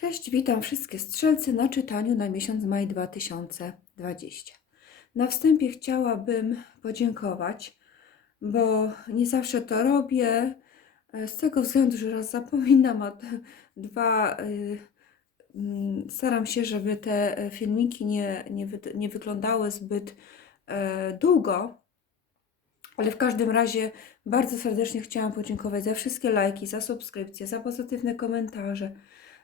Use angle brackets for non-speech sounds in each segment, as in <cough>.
Cześć, witam wszystkie strzelcy na czytaniu na miesiąc maj 2020. Na wstępie chciałabym podziękować, bo nie zawsze to robię, e, z tego względu, że raz zapominam, a dwa y, mm, staram się, żeby te e, filmiki nie, nie, nie wyglądały zbyt e, długo. Ale w każdym razie bardzo serdecznie chciałam podziękować za wszystkie lajki, za subskrypcje, za pozytywne komentarze,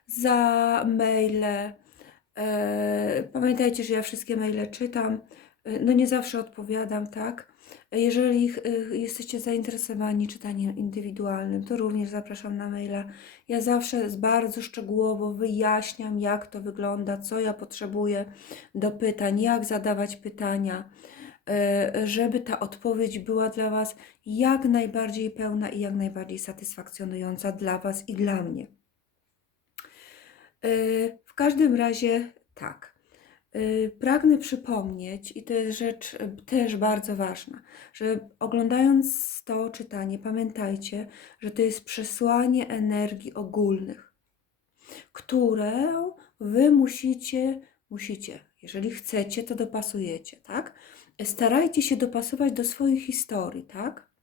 za maile. E, Pamiętajcie, że ja wszystkie maile czytam. E, No nie zawsze odpowiadam, tak? Jeżeli e, jesteście zainteresowani czytaniem indywidualnym, to również zapraszam na maila. Ja zawsze bardzo szczegółowo wyjaśniam, jak to wygląda, co ja potrzebuję do pytań, jak zadawać pytania żeby ta odpowiedź była dla Was jak najbardziej pełna i jak najbardziej satysfakcjonująca dla Was i dla mnie. E, W każdym razie tak. E, Pragnę przypomnieć, i to jest rzecz e, też bardzo ważna, że oglądając to czytanie, pamiętajcie, że to jest przesłanie energii ogólnych, które Wy musicie, musicie, jeżeli chcecie, to dopasujecie, tak? starajcie się dopasować do swojej historii, tak?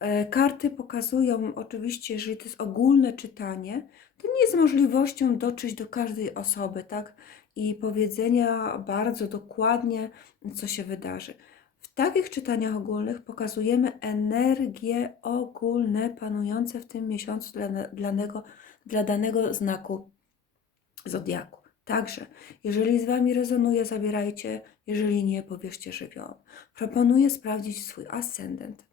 E, Karty pokazują, oczywiście, jeżeli to jest ogólne czytanie, to nie jest możliwością dotrzeć do każdej osoby, tak? I powiedzenia bardzo dokładnie, co się wydarzy. W takich czytaniach ogólnych pokazujemy energie ogólne panujące w tym miesiącu dla, danego, dla danego znaku zodiaku. Także, jeżeli z Wami rezonuje, zabierajcie, jeżeli nie, powierzcie żywiołom. Proponuję sprawdzić swój ascendent,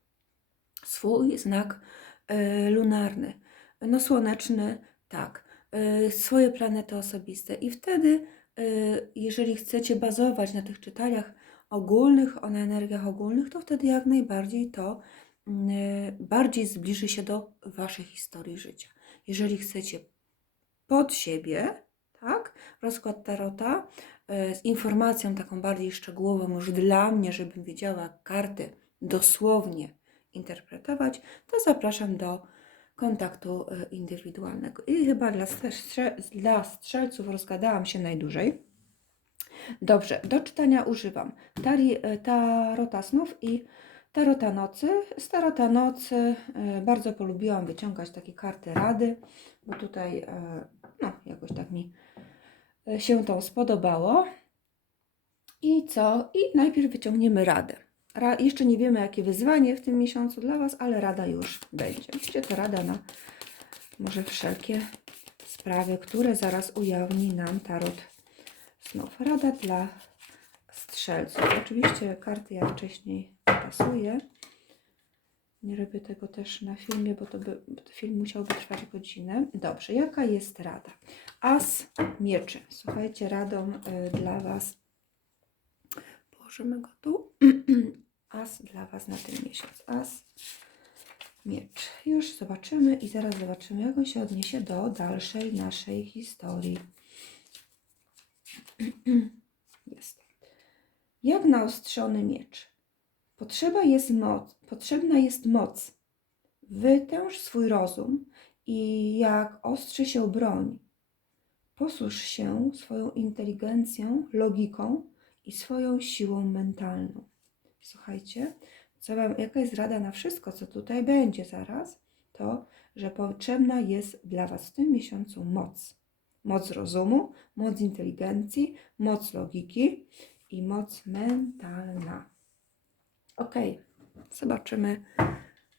swój znak e, lunarny, no słoneczny, tak, e, swoje planety osobiste i wtedy, e, jeżeli chcecie bazować na tych czytaniach ogólnych, o energiach ogólnych, to wtedy jak najbardziej to mm, bardziej zbliży się do Waszej historii życia. Jeżeli chcecie pod siebie, tak? Rozkład tarota z informacją taką bardziej szczegółową już dla mnie, żebym wiedziała karty dosłownie interpretować, to zapraszam do kontaktu e, indywidualnego. I chyba dla, dla strzelców rozgadałam się najdłużej. Dobrze, do czytania używam tari, e, tarota snów i tarota nocy. Z tarota nocy e, bardzo polubiłam wyciągać takie karty rady, bo tutaj no, jakoś tak mi się to spodobało. I co? I najpierw wyciągniemy radę. Jeszcze nie wiemy, jakie wyzwanie w tym miesiącu dla Was, ale rada już będzie. Oczywiście to rada na może wszelkie sprawy, które zaraz ujawni nam tarot snów. Rada dla strzelców. Oczywiście karty ja wcześniej tasuję. Nie robię tego też na filmie, bo to by, bo film musiałby trwać godzinę. Dobrze, jaka jest rada? As mieczy. Słuchajcie, radą y, dla Was. Położymy go tu. <clears throat> As dla Was na ten miesiąc. As miecz. Już zobaczymy i zaraz zobaczymy, jak on się odniesie do dalszej naszej historii. <clears throat> Jest. Jak naostrzony miecz. Potrzeba jest moc, potrzebna jest moc. Wytęż swój rozum i jak ostrzy się broń. Posłuż się swoją inteligencją, logiką i swoją siłą mentalną. Słuchajcie, co wam, jaka jest rada na wszystko, co tutaj będzie zaraz, to, że potrzebna jest dla Was w tym miesiącu moc. Moc rozumu, moc inteligencji, moc logiki i moc mentalna. Ok, zobaczymy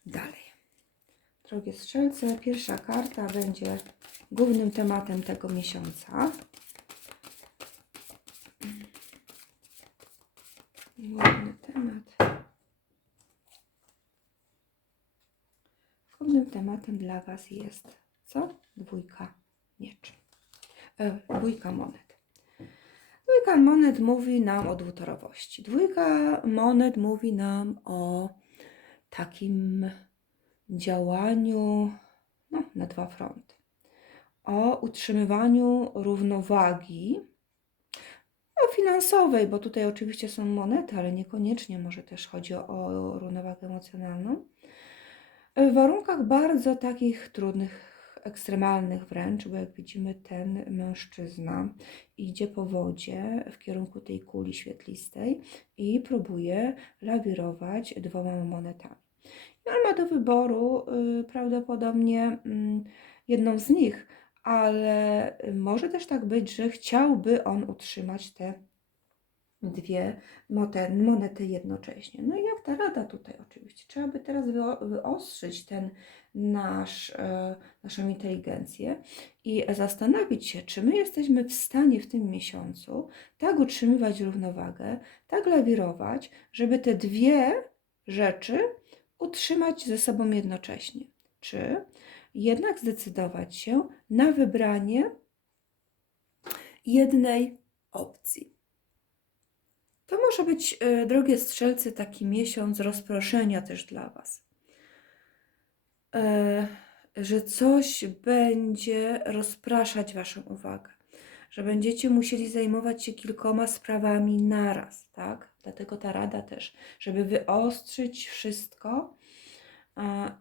dalej. Drogie strzelce, pierwsza karta będzie głównym tematem tego miesiąca. Główny temat. Głównym tematem dla Was jest co? Dwójka mieczy. E, dwójka monet. Dwójka monet mówi nam o dwutorowości. Dwójka monet mówi nam o takim działaniu no, na dwa fronty. O utrzymywaniu równowagi no, finansowej, bo tutaj oczywiście są monety, ale niekoniecznie może też chodzi o, równowagę emocjonalną. W warunkach bardzo takich trudnych ekstremalnych wręcz, bo jak widzimy, ten mężczyzna idzie po wodzie w kierunku tej kuli świetlistej i próbuje lawirować dwoma monetami. I on ma do wyboru y, prawdopodobnie mm, jedną z nich, ale może też tak być, że chciałby on utrzymać te dwie monety jednocześnie. No i jak ta rada tutaj oczywiście? Trzeba by teraz wyo- wyostrzyć ten nasz, e, naszą inteligencję i zastanowić się, czy my jesteśmy w stanie w tym miesiącu tak utrzymywać równowagę, tak lawirować, żeby te dwie rzeczy utrzymać ze sobą jednocześnie. Czy jednak zdecydować się na wybranie jednej opcji. To może być, e, drogie strzelcy, taki miesiąc rozproszenia też dla Was. E, Że coś będzie rozpraszać Waszą uwagę, że będziecie musieli zajmować się kilkoma sprawami naraz, tak? Dlatego ta rada też, żeby wyostrzyć wszystko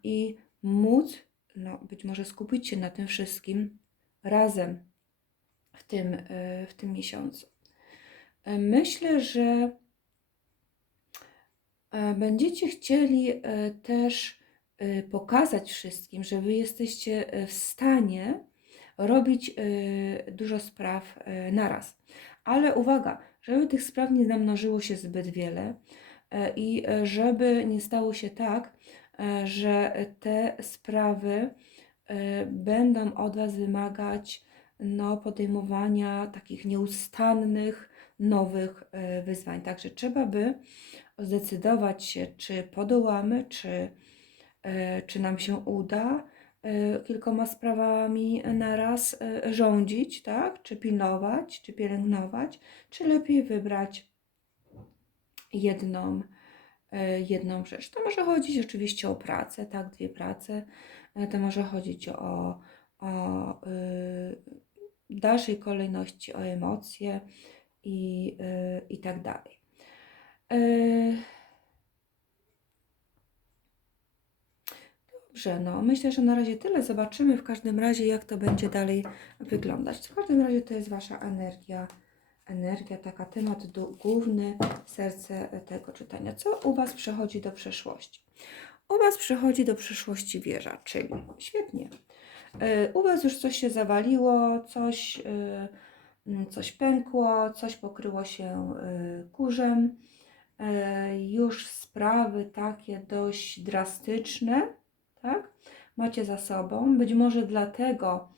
i móc, no być może skupić się na tym wszystkim razem w tym, e, w tym miesiącu. Myślę, że e, będziecie chcieli e, też e, pokazać wszystkim, że Wy jesteście w stanie robić dużo spraw naraz. Ale uwaga, żeby tych spraw nie namnożyło się zbyt wiele i żeby nie stało się tak, że te sprawy będą od Was wymagać no, podejmowania takich nieustannych, nowych e, wyzwań. Także trzeba by zdecydować się, czy podołamy, czy, e, czy nam się uda e, kilkoma sprawami naraz rządzić, tak? Czy pilnować, czy pielęgnować, czy lepiej wybrać jedną, jedną rzecz. To może chodzić oczywiście o pracę, tak? Dwie prace. To może chodzić o, o dalszej kolejności o emocje i, y, i tak dalej. Y, Dobrze, no myślę, że na razie tyle. Zobaczymy w każdym razie, jak to będzie dalej wyglądać. W każdym razie to jest Wasza energia, energia, taka temat główny, serce tego czytania. Co u Was przechodzi do przeszłości? U Was przechodzi do przyszłości wieża, czyli świetnie. Y, U Was już coś się zawaliło, coś, coś pękło, coś pokryło się y, kurzem. Y, Już sprawy takie dość drastyczne, tak? Macie za sobą. Być może dlatego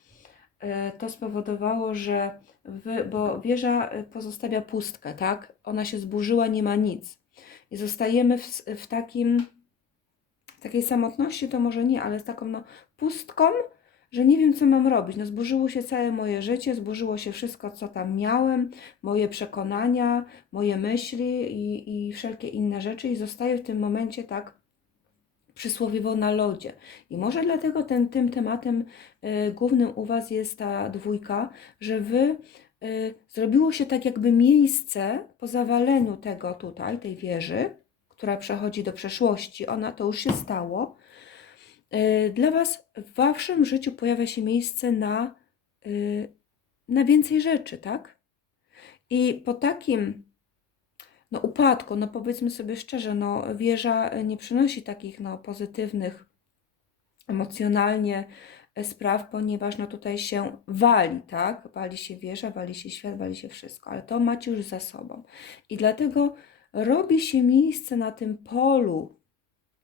y, to spowodowało, że wy, bo wieża pozostawia pustkę, tak? Ona się zburzyła, nie ma nic. I zostajemy w, w takim, takiej samotności, to może nie, ale z taką no, pustką, że nie wiem, co mam robić. No, zburzyło się całe moje życie, zburzyło się wszystko, co tam miałem, moje przekonania, moje myśli i, i wszelkie inne rzeczy, i zostaję w tym momencie tak przysłowiowo na lodzie. I może dlatego ten, tym tematem y, głównym u Was jest ta dwójka, że Wy y, zrobiło się tak jakby miejsce po zawaleniu tego tutaj, tej wieży, która przechodzi do przeszłości, ona to już się stało. Y, Dla Was w Waszym życiu pojawia się miejsce na, y, na więcej rzeczy, tak? I po takim no, upadku, no powiedzmy sobie szczerze, no wieża nie przynosi takich no, pozytywnych emocjonalnie e, spraw, ponieważ no tutaj się wali, tak? Wali się wieża, wali się świat, wali się wszystko, ale to macie już za sobą. I dlatego robi się miejsce na tym polu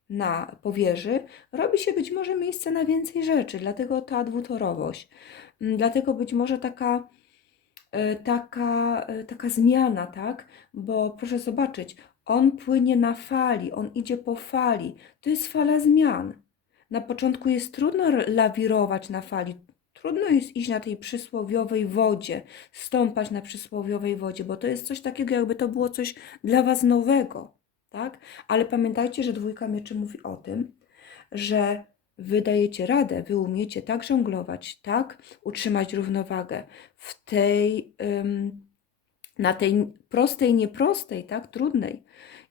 na powierzy, robi się być może miejsce na więcej rzeczy, dlatego ta dwutorowość. Mm, Dlatego być może taka, e, taka, e, taka zmiana, tak? Bo proszę zobaczyć, on płynie na fali, on idzie po fali. To jest fala zmian. Na początku jest trudno lawirować na fali. Trudno jest iść na tej przysłowiowej wodzie, stąpać na przysłowiowej wodzie, bo to jest coś takiego, jakby to było coś dla Was nowego, tak? Ale pamiętajcie, że dwójka mieczy mówi o tym, że wy dajecie radę, wy umiecie tak żonglować, tak utrzymać równowagę w tej, na tej prostej, nieprostej, tak, trudnej.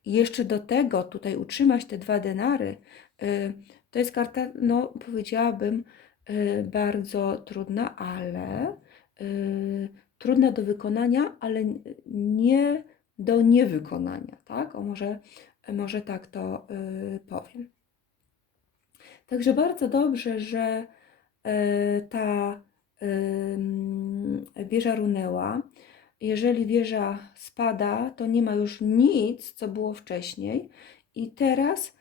I jeszcze do tego tutaj utrzymać te dwa denary, y, to jest karta, no powiedziałabym, y, bardzo trudna, ale y, trudna do wykonania, ale nie do niewykonania, tak? O może, może tak to y, powiem. Także bardzo dobrze, że y, ta y, wieża runęła. Jeżeli wieża spada, to nie ma już nic, co było wcześniej. I teraz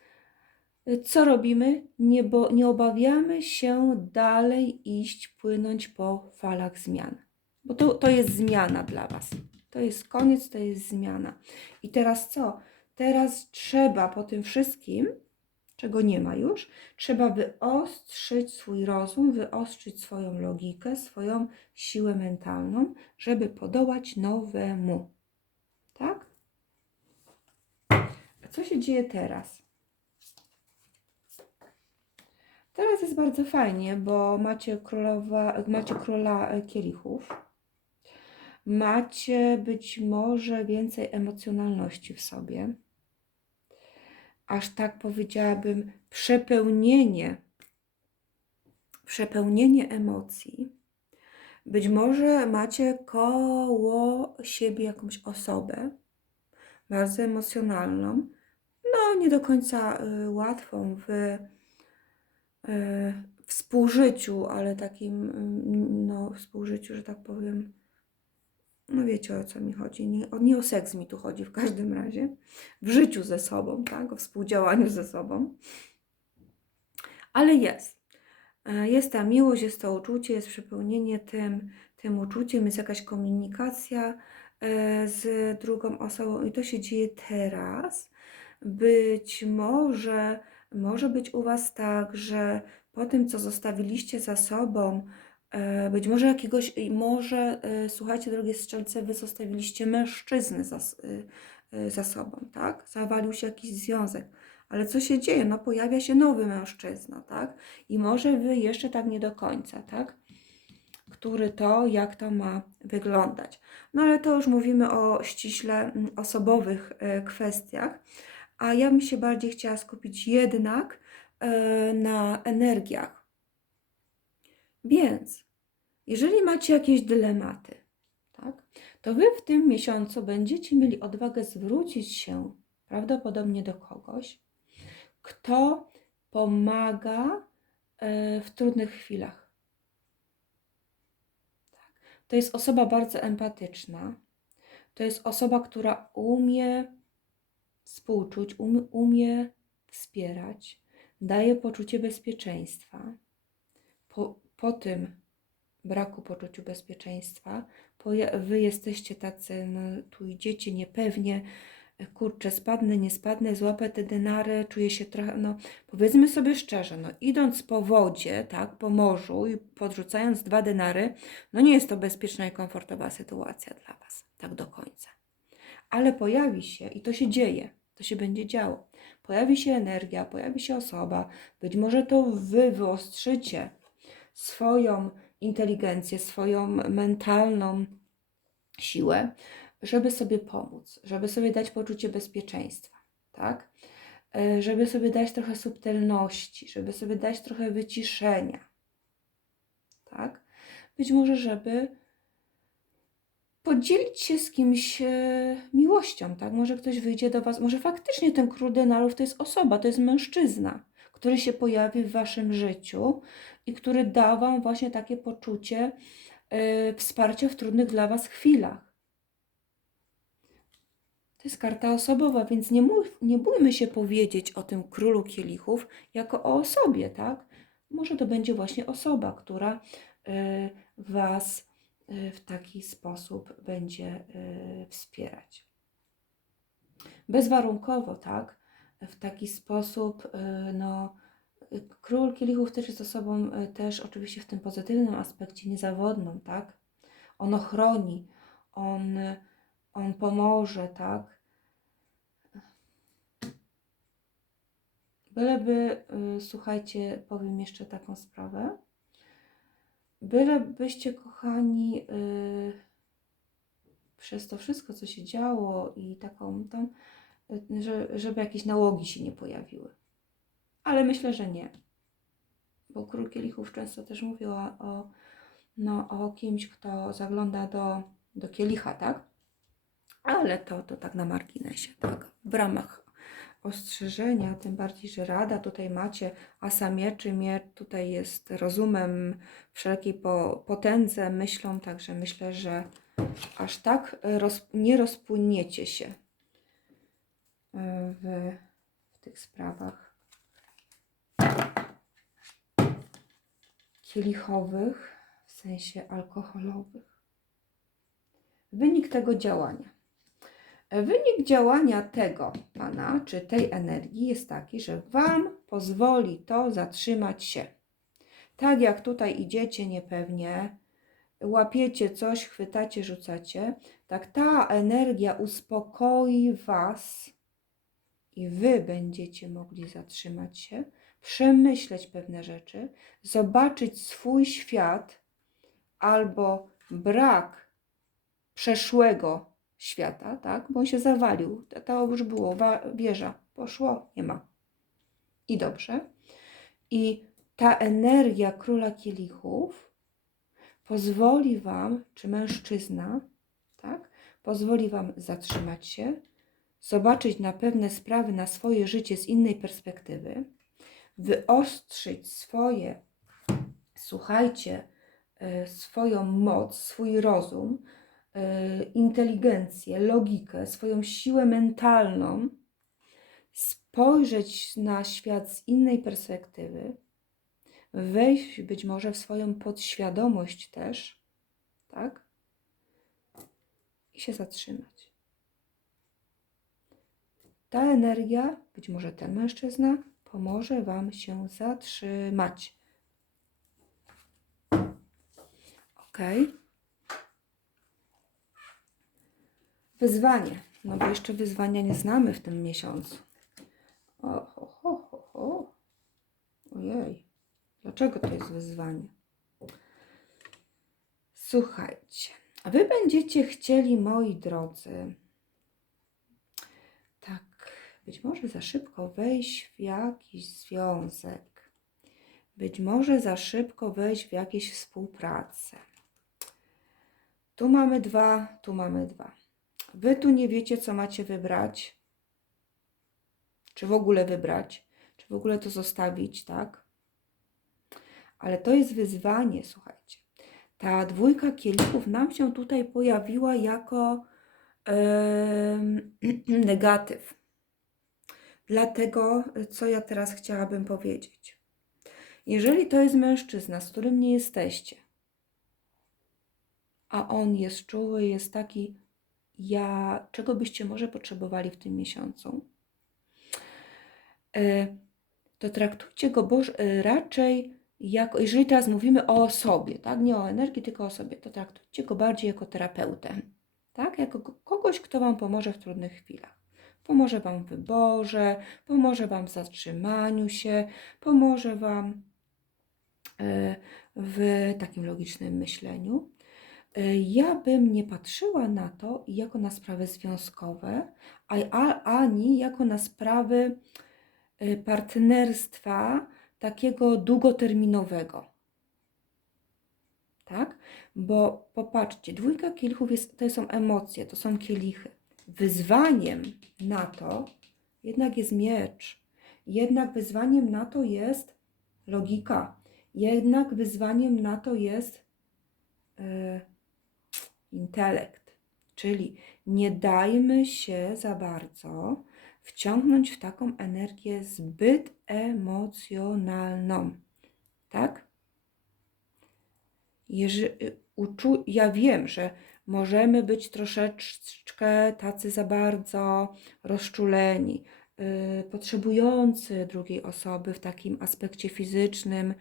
y, co robimy? Nie, bo, nie obawiamy się dalej iść, płynąć po falach zmian. Bo to, to jest zmiana dla Was. To jest koniec, to jest zmiana. I teraz co? Teraz trzeba po tym wszystkim, czego nie ma już, trzeba wyostrzyć swój rozum, wyostrzyć swoją logikę, swoją siłę mentalną, żeby podołać nowemu. Tak? A co się dzieje teraz? Teraz jest bardzo fajnie, bo macie, królowa, macie króla e, kielichów. Macie być może więcej emocjonalności w sobie. Aż tak powiedziałabym, przepełnienie, przepełnienie emocji. Być może macie koło siebie jakąś osobę bardzo emocjonalną, no nie do końca y, łatwą w y, współżyciu, ale takim, y, no, współżyciu, że tak powiem, no wiecie o co mi chodzi. Nie, nie o seks mi tu chodzi w każdym razie. W życiu ze sobą, tak? O współdziałaniu ze sobą. Ale jest. E, Jest ta miłość, jest to uczucie, jest przepełnienie tym, tym uczuciem, jest jakaś komunikacja e, z drugą osobą i to się dzieje teraz. Być może, może być u Was tak, że po tym, co zostawiliście za sobą, być może jakiegoś, może, e, słuchajcie, drogie strzelce, Wy zostawiliście mężczyznę za, e, e, za sobą, tak? Zawalił się jakiś związek. Ale co się dzieje? No pojawia się nowy mężczyzna, tak? I może wy jeszcze tak nie do końca, tak? Który to, jak to ma wyglądać. No ale to już mówimy o ściśle mm, osobowych e, kwestiach, a ja bym się bardziej chciała skupić jednak e, na energiach. Więc, jeżeli macie jakieś dylematy, tak, to wy w tym miesiącu będziecie mieli odwagę zwrócić się prawdopodobnie do kogoś, kto pomaga e, w trudnych chwilach. Tak. To jest osoba bardzo empatyczna. To jest osoba, która umie współczuć, umie, umie wspierać, daje poczucie bezpieczeństwa. Po, po tym braku poczuciu bezpieczeństwa, wy jesteście tacy, no, tu idziecie niepewnie, kurczę, spadnę, nie spadnę, złapę te denary, czuję się trochę, no powiedzmy sobie szczerze, no idąc po wodzie, tak, po morzu i podrzucając dwa denary, no nie jest to bezpieczna i komfortowa sytuacja dla Was, tak do końca. Ale pojawi się, i to się dzieje, to się będzie działo, pojawi się energia, pojawi się osoba, być może to Wy wyostrzycie swoją inteligencję, swoją mentalną siłę, żeby sobie pomóc, żeby sobie dać poczucie bezpieczeństwa, tak? E, Żeby sobie dać trochę subtelności, żeby sobie dać trochę wyciszenia, tak? Być może, żeby podzielić się z kimś e, miłością, tak? Może ktoś wyjdzie do Was, może faktycznie ten król denarów to jest osoba, to jest mężczyzna, który się pojawi w Waszym życiu i który da Wam właśnie takie poczucie e, wsparcia w trudnych dla Was chwilach. To jest karta osobowa, więc nie, mów, nie bójmy się powiedzieć o tym królu kielichów jako o osobie, tak? Może to będzie właśnie osoba, która y, Was y, w taki sposób będzie y, wspierać. Bezwarunkowo, tak? W taki sposób, y, no, y, król kielichów też jest osobą, y, też oczywiście w tym pozytywnym aspekcie niezawodną, tak? On ochroni, on, on pomoże, tak? Byleby, słuchajcie, powiem jeszcze taką sprawę. Bylebyście, kochani, przez to wszystko, co się działo i taką y, że, żeby jakieś nałogi się nie pojawiły. Ale myślę, że nie. bo król kielichów często też mówił o, no, o kimś, kto zagląda do, do kielicha, tak? Ale to, to tak na marginesie, tak? W ramach ostrzeżenia, tym bardziej, że rada tutaj macie asa mieczy, miecz tutaj jest rozumem, wszelkiej po, potędze, myślą, także myślę, że aż tak roz, nie rozpłyniecie się w, w tych sprawach kielichowych, w sensie alkoholowych. Wynik tego działania. Wynik działania tego pana, czy tej energii jest taki, że wam pozwoli to zatrzymać się. Tak jak tutaj idziecie niepewnie, łapiecie coś, chwytacie, rzucacie, tak ta energia uspokoi was i wy będziecie mogli zatrzymać się, przemyśleć pewne rzeczy, zobaczyć swój świat albo brak przeszłego świata, tak? Bo on się zawalił. To, już było, wieża poszło, nie ma. I dobrze. I ta energia króla kielichów pozwoli wam, czy mężczyzna, tak? Pozwoli wam zatrzymać się, zobaczyć na pewne sprawy, na swoje życie z innej perspektywy, wyostrzyć swoje, słuchajcie, e, swoją moc, swój rozum, e, inteligencję, logikę, swoją siłę mentalną, spojrzeć na świat z innej perspektywy, wejść być może w swoją podświadomość też, tak? I się zatrzymać. Ta energia, być może ten mężczyzna, pomoże Wam się zatrzymać. Ok. Wyzwanie. No bo jeszcze wyzwania nie znamy w tym miesiącu. O, ho, ho, ho, ho. Ojej. Dlaczego to jest wyzwanie? Słuchajcie. Wy będziecie chcieli, moi drodzy, być może za szybko wejść w jakiś związek. Być może za szybko wejść w jakieś współpracę. Tu mamy dwa, tu mamy dwa. Wy tu nie wiecie, co macie wybrać. Czy w ogóle wybrać, czy w ogóle to zostawić, tak? Ale to jest wyzwanie, słuchajcie. Ta dwójka kielichów nam się tutaj pojawiła jako em, <clears throat> negatyw. Dlatego, co ja teraz chciałabym powiedzieć. Jeżeli to jest mężczyzna, z którym nie jesteście, a on jest czuły, jest taki, ja, czego byście może potrzebowali w tym miesiącu, e, to traktujcie go boż, e, raczej jako, jeżeli teraz mówimy o osobie, tak, nie o energii, tylko o sobie, to traktujcie go bardziej jako terapeutę, tak, jako ko- kogoś, kto Wam pomoże w trudnych chwilach. Pomoże Wam w wyborze, pomoże Wam w zatrzymaniu się, pomoże Wam e, w takim logicznym myśleniu. E, Ja bym nie patrzyła na to jako na sprawy związkowe, ani jako na sprawy e, partnerstwa takiego długoterminowego. Tak? Bo popatrzcie, dwójka kielichów jest, to są emocje, to są kielichy. Wyzwaniem na to jednak jest miecz. Jednak wyzwaniem na to jest logika. Jednak wyzwaniem na to jest e, intelekt. Czyli nie dajmy się za bardzo wciągnąć w taką energię zbyt emocjonalną. Tak? Jeży, uczu, ja wiem, że możemy być troszeczkę tacy za bardzo rozczuleni, yy, potrzebujący drugiej osoby w takim aspekcie fizycznym,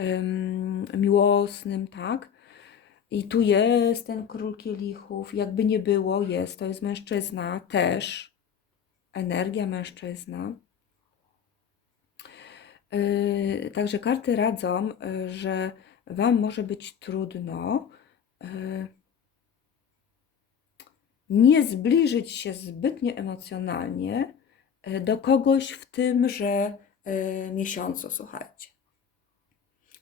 ym, miłosnym, tak? I tu jest ten król kielichów, jakby nie było, jest, to jest mężczyzna też, energia mężczyzna. Yy, Także karty radzą, yy, że Wam może być trudno nie zbliżyć się zbytnio emocjonalnie yy, do kogoś w tymże yy, miesiącu, słuchajcie.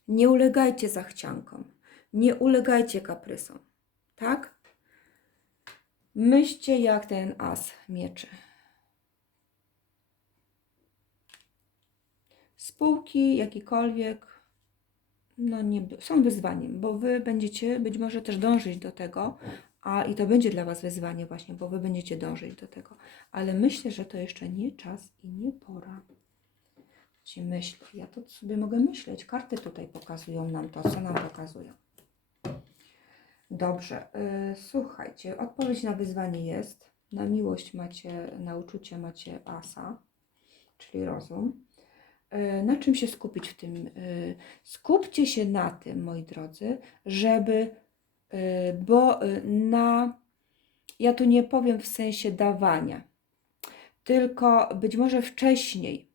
Nie ulegajcie zachciankom. Nie ulegajcie kaprysom. Tak? Myślcie jak ten as mieczy. Spółki, jakikolwiek, no nie, są wyzwaniem, bo wy będziecie być może też dążyć do tego, a i to będzie dla was wyzwanie właśnie, bo wy będziecie dążyć do tego. Ale myślę, że to jeszcze nie czas i nie pora. Ci myśli. Ja to sobie mogę myśleć. Karty tutaj pokazują nam to, co nam pokazują. Dobrze, y, słuchajcie, odpowiedź na wyzwanie jest. Na miłość macie, na uczucie macie asa, czyli rozum. Y, na czym się skupić w tym? Y, skupcie się na tym, moi drodzy, żeby, bo y, na, ja tu nie powiem w sensie dawania, tylko być może wcześniej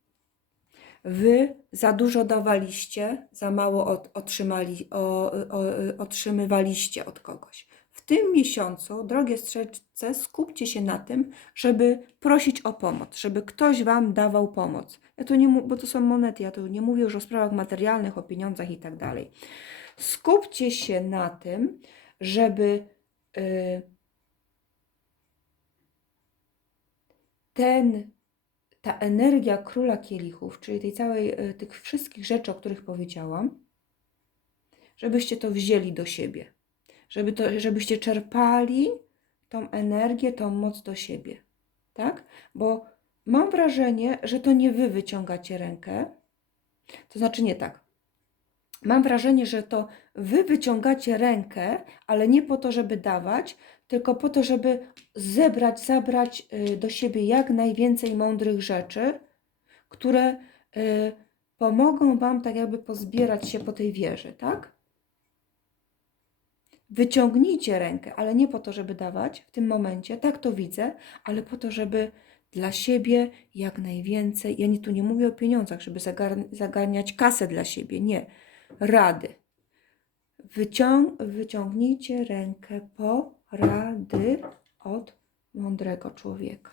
Wy za dużo dawaliście, za mało otrzymali, o, o, otrzymywaliście od kogoś. W tym miesiącu, drogie strzelce, skupcie się na tym, żeby prosić o pomoc, żeby ktoś Wam dawał pomoc. Ja tu nie, bo to są monety, ja tu nie mówię już o sprawach materialnych, o pieniądzach i tak dalej. Skupcie się na tym, żeby y, ten ta energia króla kielichów, czyli tej całej, e, tych wszystkich rzeczy, o których powiedziałam, żebyście to wzięli do siebie, żeby to, żebyście czerpali tą energię, tą moc do siebie, tak? Bo mam wrażenie, że to nie wy wyciągacie rękę, to znaczy nie tak. Mam wrażenie, że to wy wyciągacie rękę, ale nie po to, żeby dawać, tylko po to, żeby zebrać, zabrać y, do siebie jak najwięcej mądrych rzeczy, które y, pomogą Wam tak jakby pozbierać się po tej wieży, tak? Wyciągnijcie rękę, ale nie po to, żeby dawać w tym momencie, tak to widzę, ale po to, żeby dla siebie jak najwięcej. Ja nie, tu nie mówię o pieniądzach, żeby zagar, zagarniać kasę dla siebie, nie. Rady. Wyciąg, wyciągnijcie rękę po rady od mądrego człowieka.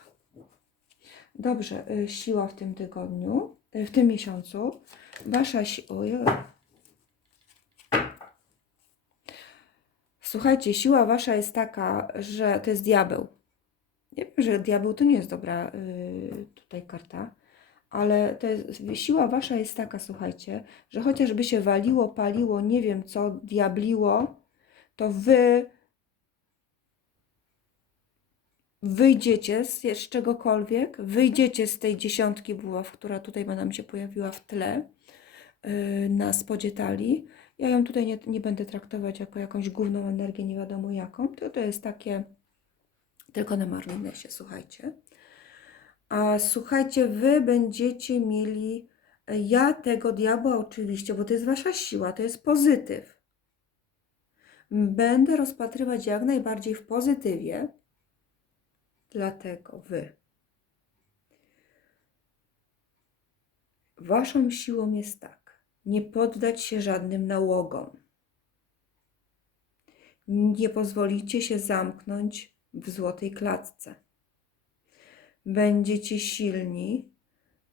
Dobrze, y, siła w tym tygodniu, y, w tym miesiącu. Wasza siła. Słuchajcie, siła wasza jest taka, że to jest diabeł. Nie wiem, że diabeł to nie jest dobra y, tutaj karta, ale to jest, siła wasza jest taka, słuchajcie, że chociażby się waliło, paliło, nie wiem co, diabliło, to wy wyjdziecie z, z czegokolwiek, wyjdziecie z tej dziesiątki buław, która tutaj nam się pojawiła w tle yy, na spodzie talii. Ja ją tutaj nie, nie będę traktować jako jakąś główną energię, nie wiadomo jaką, to, to jest takie tylko na marginesie, słuchajcie. A słuchajcie, wy będziecie mieli, ja tego diabła oczywiście, bo to jest wasza siła, to jest pozytyw. Będę rozpatrywać jak najbardziej w pozytywie, dlatego wy. Waszą siłą jest tak, nie poddać się żadnym nałogom. Nie pozwolicie się zamknąć w złotej klatce będziecie silni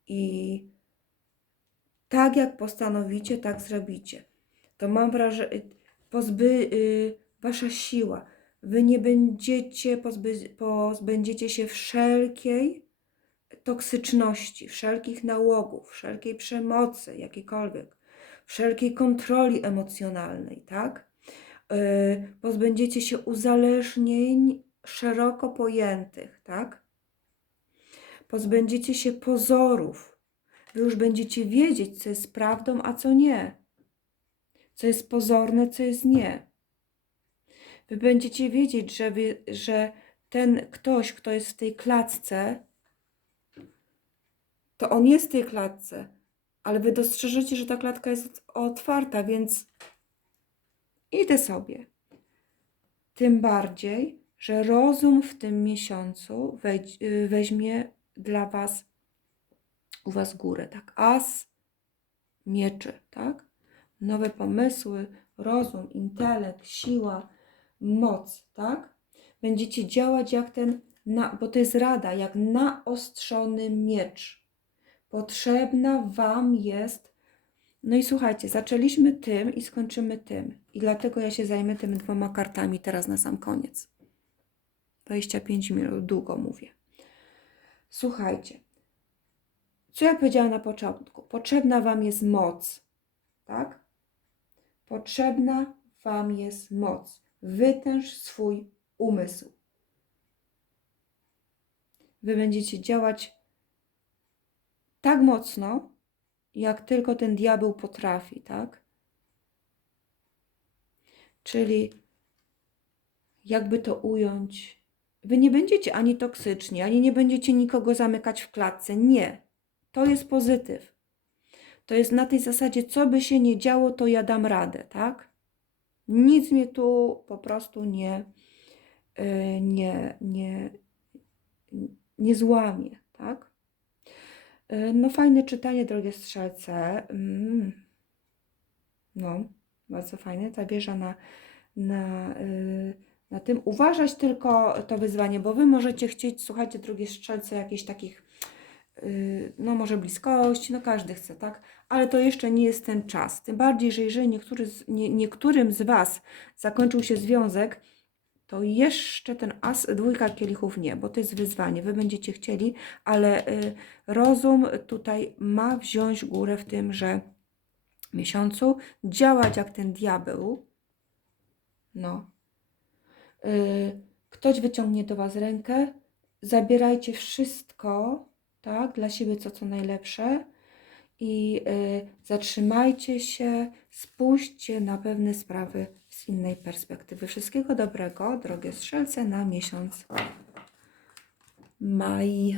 i tak jak postanowicie, tak zrobicie. To mam wrażenie, pozby, y, wasza siła, wy nie będziecie, pozby, pozbędziecie się wszelkiej toksyczności, wszelkich nałogów, wszelkiej przemocy, jakiejkolwiek, wszelkiej kontroli emocjonalnej, tak? Y, pozbędziecie się uzależnień szeroko pojętych, tak? Pozbędziecie się pozorów. Wy już będziecie wiedzieć, co jest prawdą, a co nie. Co jest pozorne, co jest nie. Wy będziecie wiedzieć, że, wy, że ten ktoś, kto jest w tej klatce, to on jest w tej klatce, ale wy dostrzeżecie, że ta klatka jest otwarta, więc idę sobie. Tym bardziej, że rozum w tym miesiącu weź, weźmie dla Was, u Was górę, tak? As mieczy, tak? Nowe pomysły, rozum, intelekt, siła, moc, tak? Będziecie działać jak ten, na, bo to jest rada, jak naostrzony miecz. Potrzebna Wam jest No i słuchajcie, zaczęliśmy tym i skończymy tym. I dlatego ja się zajmę tymi dwoma kartami teraz na sam koniec. 25 minut, długo mówię. Słuchajcie, co ja powiedziałam na początku? Potrzebna Wam jest moc, tak? Potrzebna Wam jest moc. Wytęż swój umysł. Wy będziecie działać tak mocno, jak tylko ten diabeł potrafi, tak? Czyli jakby to ująć, wy nie będziecie ani toksyczni, ani nie będziecie nikogo zamykać w klatce. Nie. To jest pozytyw. To jest na tej zasadzie, co by się nie działo, to ja dam radę, tak? Nic mnie tu po prostu nie, yy, nie, nie, nie złamie, tak? Yy, No fajne czytanie, drogie strzelce. Mm. No, bardzo fajne. Ta wieża na, na, yy, tym. Uważać tylko to wyzwanie, bo wy możecie chcieć, słuchajcie, drogie strzelce, jakichś takich, yy, no może bliskości, no każdy chce, tak? Ale to jeszcze nie jest ten czas. Tym bardziej, że jeżeli niektóry z, nie, niektórym z was zakończył się związek, to jeszcze ten as, dwójka kielichów nie, bo to jest wyzwanie. Wy będziecie chcieli, ale y, rozum tutaj ma wziąć górę w tym, że miesiącu działać jak ten diabeł. No. Y, ktoś wyciągnie do Was rękę, zabierajcie wszystko, tak, dla siebie co co najlepsze i y, zatrzymajcie się, spójrzcie na pewne sprawy z innej perspektywy. Wszystkiego dobrego, drogie strzelce, na miesiąc maj.